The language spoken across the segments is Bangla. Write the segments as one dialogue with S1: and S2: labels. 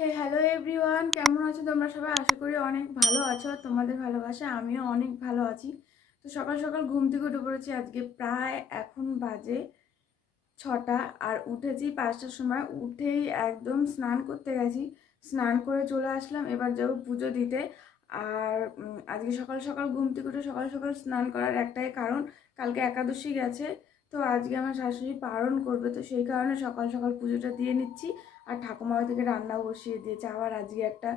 S1: হে হ্যালো এভরিওয়ান কেমন আছো তোমরা সবাই? আশা করি অনেক ভালো আছো। তোমাদের ভালোবাসা, আমিও অনেক ভালো আছি। তো সকাল সকাল ঘুম থেকে উঠে পড়েছি। আজকে প্রায় এখন বাজে ছটা আর উঠেছি পাঁচটার সময়। উঠেই একদম স্নান করতে গেছি। স্নান করে চলে আসলাম। এবার যাব পুজো দিতে। আর আজকে সকাল সকাল ঘুম থেকে উঠে সকাল সকাল স্নান করার একটাই কারণ। কালকে একাদশী গেছে। তো আজকে আমার শাশুড়ি পালন করবে, তো সেই কারণে সকাল সকাল পুজোটা দিয়ে নিচ্ছি। আর ঠাকুমা থেকে রান্না বসিয়ে দিয়েছে। আবার আজকে একটা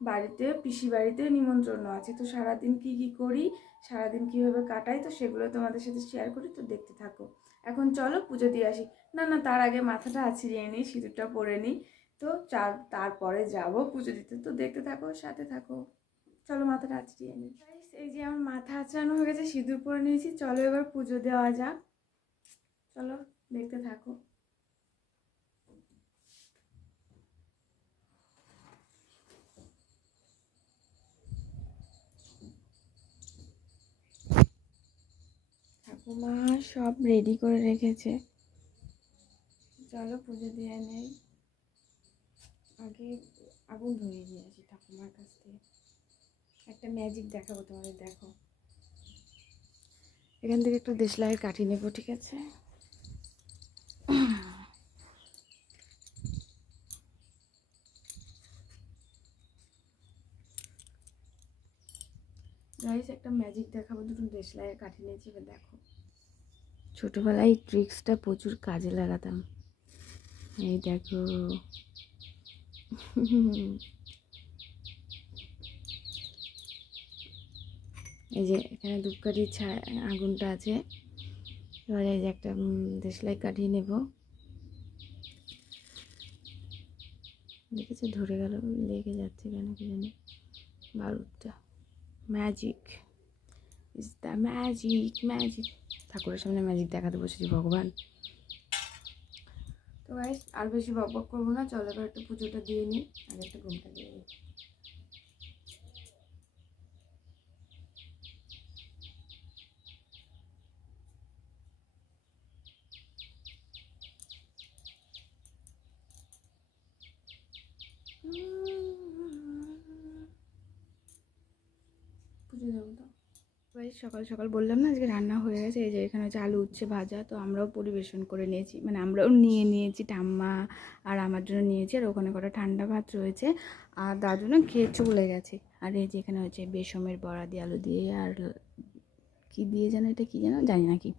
S1: বাড়িতে, পিসি বাড়িতে নিমন্ত্রণ আছে। তো সারাদিন কি কি করি, সারাদিন কীভাবে কাটাই, তো সেগুলো তোমাদের সাথে শেয়ার করি, তো দেখতে থাকো। এখন চলো পুজো দিয়ে আসি। না না, তার আগে মাথাটা আছড়িয়ে নিই, সিঁদুরটা পরে নিই। তো চার, তারপরে যাব পুজো দিতে। তো দেখতে থাকো, সাথে থাকো। চলো মাথাটা আছড়িয়ে নিই। এই যে আমার মাথা আছড়ানো হয়ে গেছে, সিঁদুর পরে নিয়েছি। চলো এবার পুজো দেওয়া যাক। চলো, দেখতে থাকো। ঠাকুমা সব রেডি করে রেখেছে। চলো, পুজো দিয়ে নেই। আগে আগুন ধরিয়ে দিয়ে আসি ঠাকুমার কাছ থেকে। একটা ম্যাজিক দেখাবো তোমাদের, দেখো। এখান থেকে একটা দেশলাইয়ের কাঠি নেব, ঠিক আছে? গাইস একটা ম্যাজিক দেখাবো, দুটো দেশলাইয়ের কাঠি নিয়েছি, এবার দেখো। ছোটোবেলায় ট্রিক্সটা প্রচুর কাজে লাগাতাম। এই দেখো। এই যে এখানে ধূপকাঠির ছা আগুনটা আছে। এবার এই যে একটা দেশলাই কাঠিয়ে নেব। দেখেছে? ধরে গেল, লেগে যাচ্ছে কেন কি জানি। বারুদটা। Magic is the magic magic ঠাকুরের সামনে ম্যাজিক দেখাতে বসেছি, ভগবান। তো ভাই আর বেশি বক বক করব না, চলো একটু পুজোটা দিয়ে নিই আর একটা ঘুমটা দিয়ে নিই পুজো দেবো তো ভাই সকাল সকাল বললাম না আজকে রান্না হয়ে গেছে, এই যে এখানে হচ্ছে আলু উচ্ছে ভাজা, তো আমরাও পরিবেশন করে নিয়েছি। মানে আমরাও নিয়ে নিয়েছি ঠাম্মা আর আমার জন্য নিয়েছি, আর ওখানে কটা ঠান্ডা ভাত রয়েছে। আর দাদু না খেয়ে চলে গেছে। আর এই যে এখানে হচ্ছে বেসমের বড়া দিয়ে আলু দিয়ে, আর কি দিয়ে যেন এটা কি যেন? জানি না কি।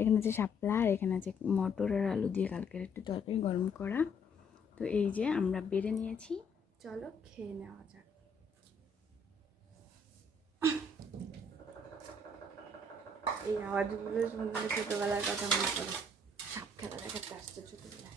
S1: এখানে আছে শাপলা, আর এখানে আছে মটর আর আলু দিয়ে কালকের একটু তরকারি গরম করা। তো এই যে আমরা বেড়ে নিয়েছি, চলো খেয়ে নেওয়া যাক। এই আওয়াজগুলো শুনলে ছোটোবেলার কথা মনে পড়ে। সাপ খেলা দেখাতে আসছে ছোটোবেলায়।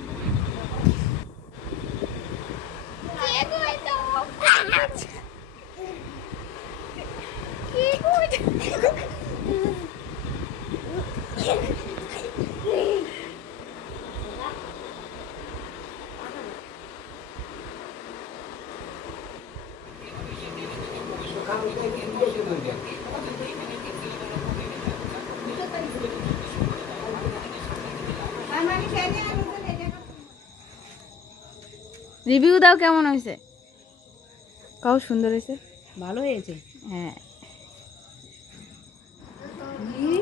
S1: রিভিউ দাও কেমন হয়েছে? কাউ সুন্দর হয়েছে?
S2: ভালো হয়েছে।
S1: হ্যাঁ।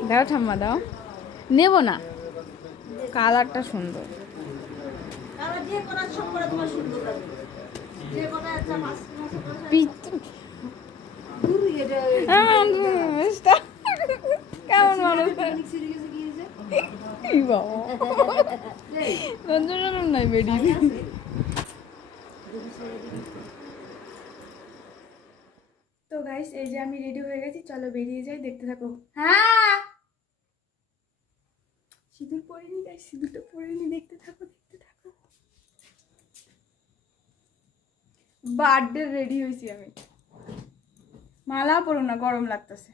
S1: দাও ঠাম্মা দাও। নেব না। কালারটা সুন্দর। কেমন মানুষ। রঞ্জন নাই বেরিয়ে তো গাইস এই যে আমি রেডি হয়ে গেছি চলো বেরিয়ে যাই দেখতে থাকো। হ্যাঁ। সিঁদুর পরিনি গাই সিঁদুরটা পরিনি দেখতে থাকো দেখতে থাকো। বার্থডে রেডি হয়েছি আমি। মালা পরো না গরম লাগতেছে।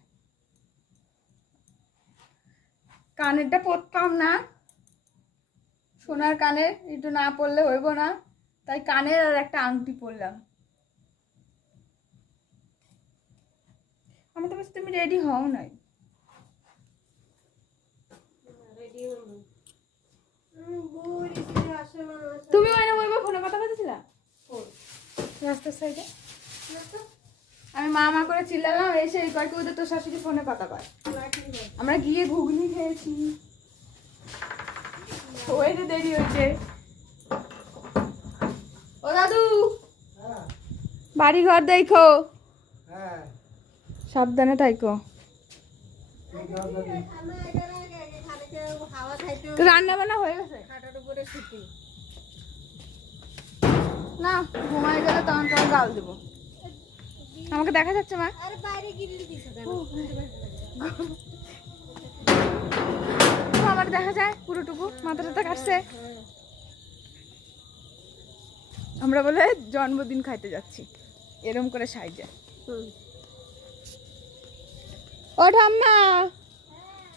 S1: কানেরটা পরতাম না। সোনার কানের একটু না পরলে হইব না। তাই কানের আর একটা আংটি পরলাম। আমি তো তুমি রেডি হও নাই। তুমি মানে ওইবার ফোনে কথা বলতেছিলা? রাস্তার সাইডে আমি মা মা করে চিল্লালাম এসে এই কয়েক ওদের তোর শাশুড়ি ফোনে কথা কয়। আমরা গিয়ে ঘুগনি খেয়েছি। ওই তো দেরি হয়েছে ও দাদু বাড়ি ঘর দেখো।
S3: হ্যাঁ।
S1: সাবধানে থাইকো। রান্না বান্না হয়ে গেছে? না ঘুমাই গেলে তখন তোমার গাল দেবো। আমাকে দেখা যাচ্ছে মা। আমার দেখা যায় পুরোটুকু। মাথা টাথা কাটছে। আমরা বলে জন্মদিন খাইতে যাচ্ছি। এরম করে সাইজে। ও ঠাম্মা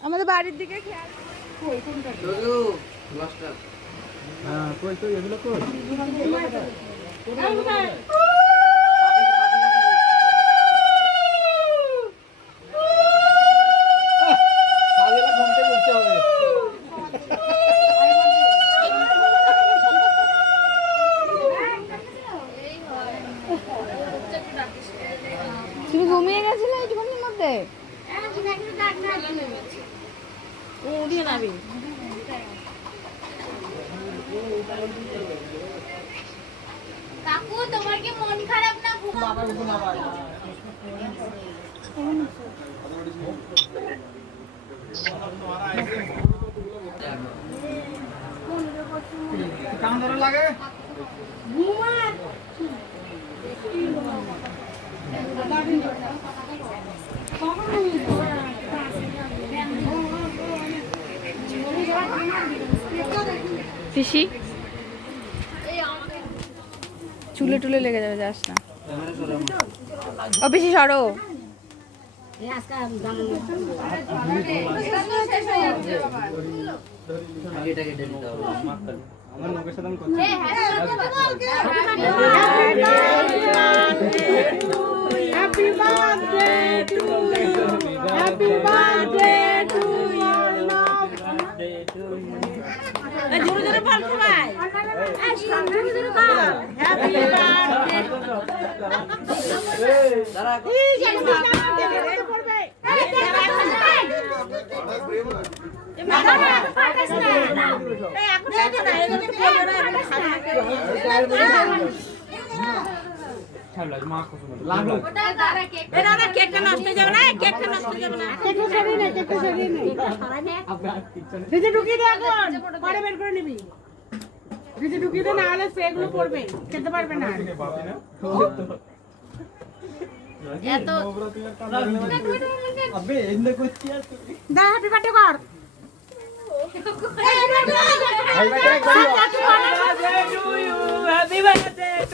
S1: আমাদের বাড়ির দিকে খেয়াল কই, কোনটা?
S3: হ্যাঁ কই কই এগুলো কই সাদিয়া ঘুম থেকে উঠতে হবে
S1: তুমি ঘুমিয়ে গেছিলে এইটুকুনির মধ্যে?
S2: ও উড়িয়ে নাবি।
S4: কাকু তোমার কি মন খারাপ না?
S3: ধরে লাগে?
S1: পিসি চুলে টুলে লেগে যাবে যাস না ও পিসি সরো
S3: আমার
S2: জোরে জোরে বল সবাই। জোরে জোরে বল হ্যাপি বার্থডে
S3: লাগল
S2: এটা না কেকটা নষ্ট হয়ে যাবে না কেকটা নষ্ট হয়ে যাবে না কেকটা সরিয়ে নে কেকটা সরিয়ে নে
S5: ভিজে ঢুকিয়ে দে এখন পরে বের করে নিবি ভিজে ঢুকিয়ে দে না হলে সেগুলো পড়বে খেতে পারবে না আর।
S3: আবে এন্ড করছি আর
S5: দা হ্যাপি বার্থডে কর
S1: কি অবস্থা
S4: নিজেরা নিজেরাই ব্যস্ত নিজেরা নিজেরাই ব্যস্ত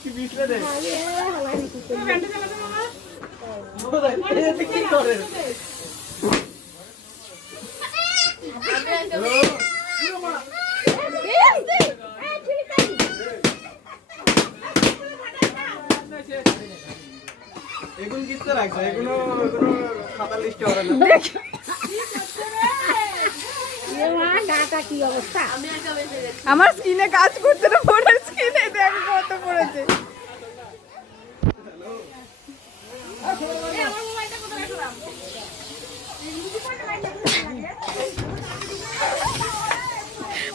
S3: কি দে। কি করে? এগুলো কিসতে রাখছো এগুলো এগুলো খাতা লিস্টে হবে না
S5: এ মা গাটা কি অবস্থা?
S1: আমার স্কিনে কাজ করতে না পড়ে স্কিনে দেখ কত পড়েছে।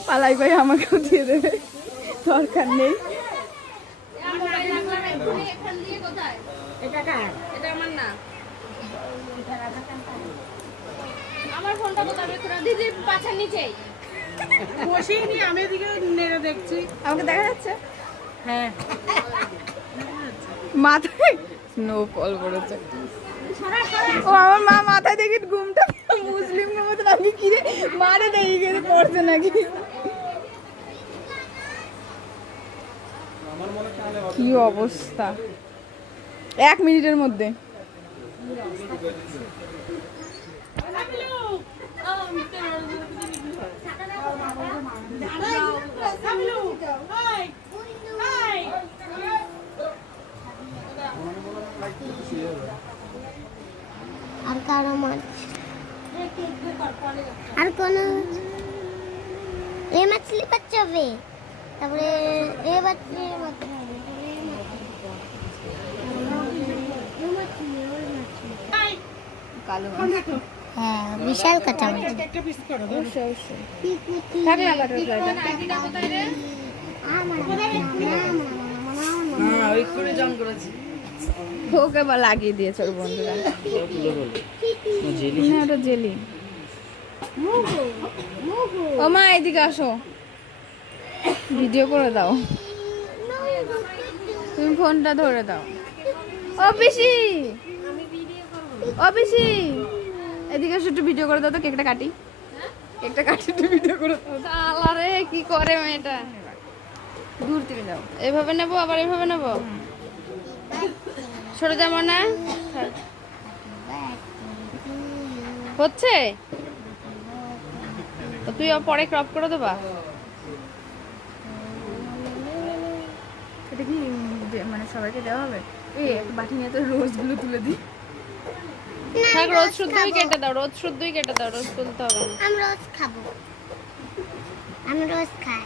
S1: পালাই ভাই আমাকেও দিয়ে দেবে দরকার নেই।
S5: এটা কার
S2: এটা আমার না।
S4: আমার ফোনটা কোথায়? আমি দিদি পাছার নিচেই।
S5: বসেই নি আমি এদিকে নেড়ে দেখছি।
S1: আমাকে দেখা যাচ্ছে?
S5: হ্যাঁ।
S1: মাথায় স্নো ফল পড়েছে ও আমার মা মাথায় দেখি ঘুমটা মুসলিম মতো নাকি কি রে মারে দেখি গেছে পড়ছে নাকি। কি অবস্থা? এক মিনিটের মধ্যে।
S6: আর কারও মাছ? আর কোন? এ মাছলি বাচ্চা হবে তারপরে এ বাচ্চা এ বাচ্চা হবে, তারপরে এ মাছলি, এ মাছলি।
S1: কালো।
S6: হ্যাঁ বিশাল কাঁচা মাছ।
S1: ওকে বা লাগিয়ে দিয়েছে ওর বন্ধুরা। হ্যাঁ ওটা জেলি। ও মা এদিকে আসো। ভিডিও করে দাও। তুমি ফোনটা ধরে দাও। ও পিসি! ও এদিকে একটু ভিডিও করে দাও তো কেকটা কাটি। কেকটা কাটি একটু ভিডিও করে দাও।
S2: আলারে কি করে মেয়েটা?
S1: দূর থেকে দাও
S2: এভাবে নেব আবার এভাবে নেব? সরে যাব না হচ্ছে? তো তুই পরে ক্রপ করে দেবা?
S1: সেটা কি মানে সবাইকে দেওয়া হবে? এই বাটি নিয়ে তো রোজগুলো তুলে দিই।
S2: থাক রোজ শুদ্ধই কেটে দাও রোজ শুদ্ধই কেটে দাও রোজ তুলতে হবে না।
S6: আমি রোজ খাব। আমি রোজ খাই।